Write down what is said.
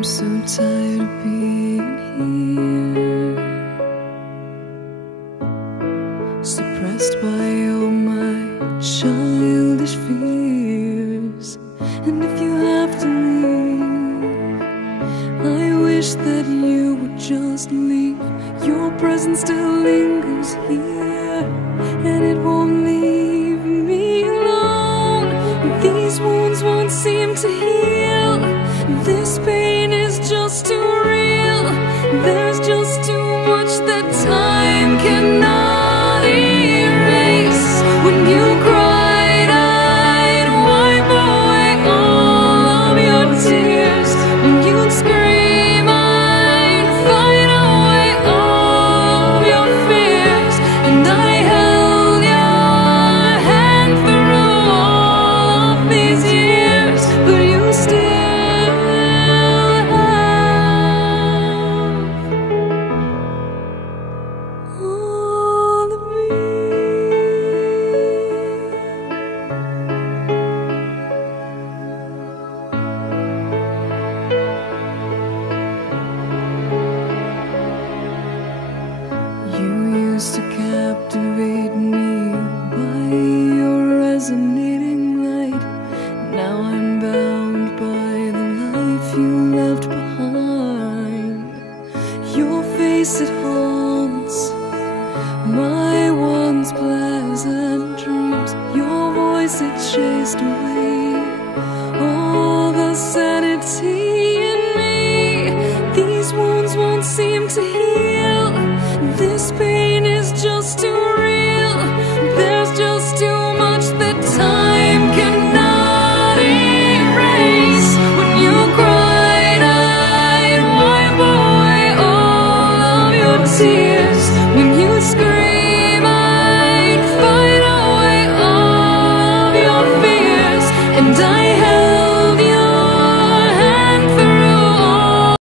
I'm so tired of being here, suppressed by all my childish fears. And if you have to leave, I wish that you would just leave. Your presence still lingers here, and it won't leave me alone. These wounds won't seem to heal. This pain is just too real. There's just too much that time cannot erase. When you cried, I'd wipe away all of your tears. When you'd scream, I'd fight away all of your fears. And I held your hand through all of these years, but you still to captivate me by your resonating light. Now I'm bound by the life you left behind. Your face, it haunts my once pleasant dreams. Your voice, it chased away all the sanity in me. These wounds won't seem to heal. This pain is just too real. There's just too much that time cannot erase. When you cried, I'd wipe away all of your tears.